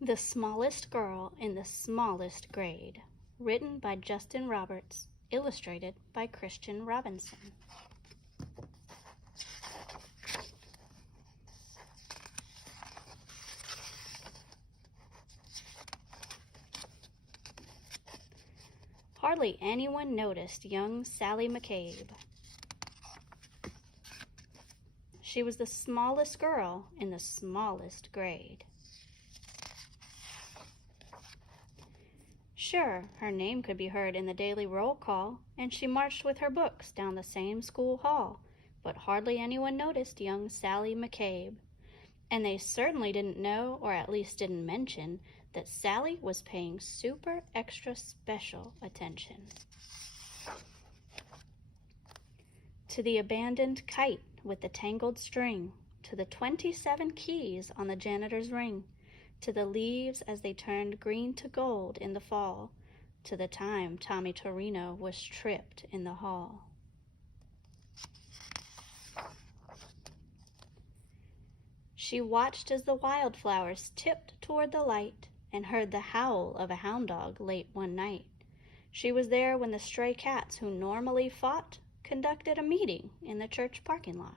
The Smallest Girl in the Smallest Grade, written by Justin Roberts, illustrated by Christian Robinson. Hardly anyone noticed young Sally McCabe. She was the smallest girl in the smallest grade. Sure, her name could be heard in the daily roll call, and she marched with her books down the same school hall, but hardly anyone noticed young Sally McCabe. And they certainly didn't know, or at least didn't mention, that Sally was paying super extra special attention. To the abandoned kite with the tangled string, to the 27 keys on the janitor's ring, to the leaves as they turned green to gold in the fall, to the time Tommy Torino was tripped in the hall. She watched as the wildflowers tipped toward the light and heard the howl of a hound dog late one night. She was there when the stray cats who normally fought conducted a meeting in the church parking lot.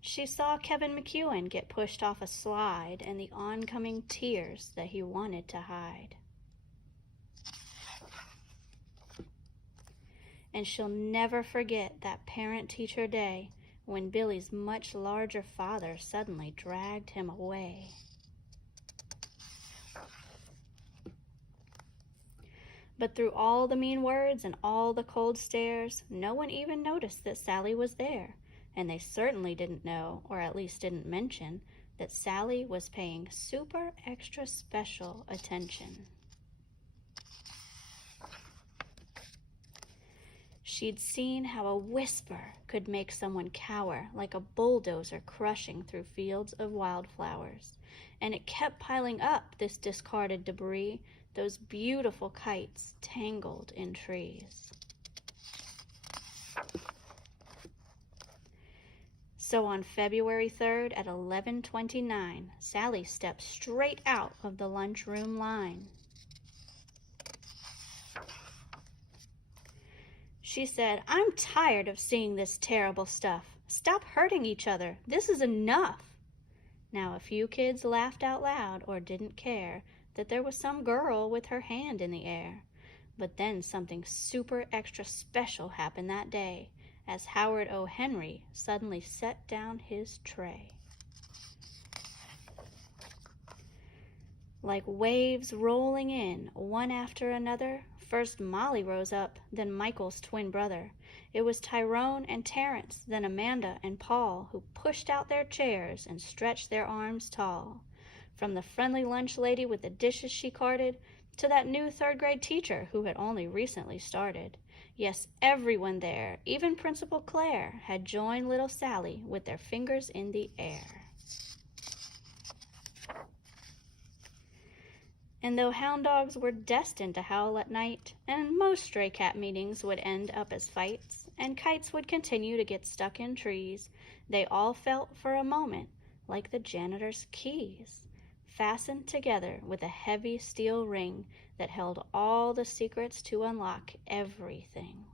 She saw Kevin McEwen get pushed off a slide and the oncoming tears that he wanted to hide. And she'll never forget that parent-teacher day when Billy's much larger father suddenly dragged him away. But through all the mean words and all the cold stares, no one even noticed that Sally was there. And they certainly didn't know, or at least didn't mention, that Sally was paying super extra special attention. She'd seen how a whisper could make someone cower like a bulldozer crushing through fields of wildflowers. And it kept piling up, this discarded debris, those beautiful kites tangled in trees. So on February 3rd at 11:29, Sally stepped straight out of the lunchroom line. She said, "I'm tired of seeing this terrible stuff. Stop hurting each other. This is enough." Now a few kids laughed out loud or didn't care that there was some girl with her hand in the air. But then something super extra special happened that day, as Howard O. Henry suddenly set down his tray. Like waves rolling in, one after another, first Molly rose up, then Michael's twin brother. It was Tyrone and Terrence, then Amanda and Paul, who pushed out their chairs and stretched their arms tall. From the friendly lunch lady with the dishes she carted, to that new third-grade teacher who had only recently started. Yes, everyone there, even Principal Claire, had joined little Sally with their fingers in the air. And though hound dogs were destined to howl at night, and most stray cat meetings would end up as fights, and kites would continue to get stuck in trees, they all felt for a moment like the janitor's keys, fastened together with a heavy steel ring that held all the secrets to unlock everything.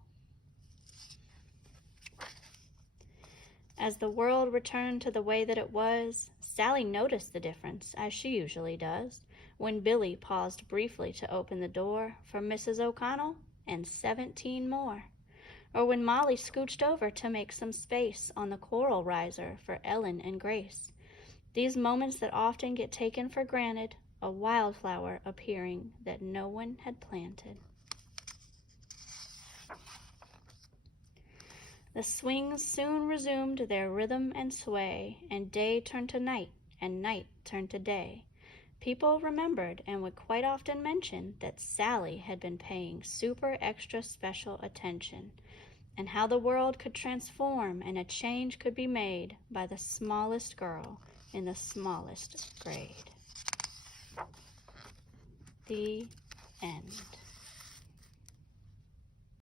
As the world returned to the way that it was, Sally noticed the difference, as she usually does, when Billy paused briefly to open the door for Mrs. O'Connell and 17 more, or when Molly scooched over to make some space on the coral riser for Ellen and Grace. These moments that often get taken for granted, a wildflower appearing that no one had planted. The swings soon resumed their rhythm and sway, and day turned to night, and night turned to day. People remembered and would quite often mention that Sally had been paying super extra special attention, and how the world could transform and a change could be made by the smallest girl in the smallest grade. The end.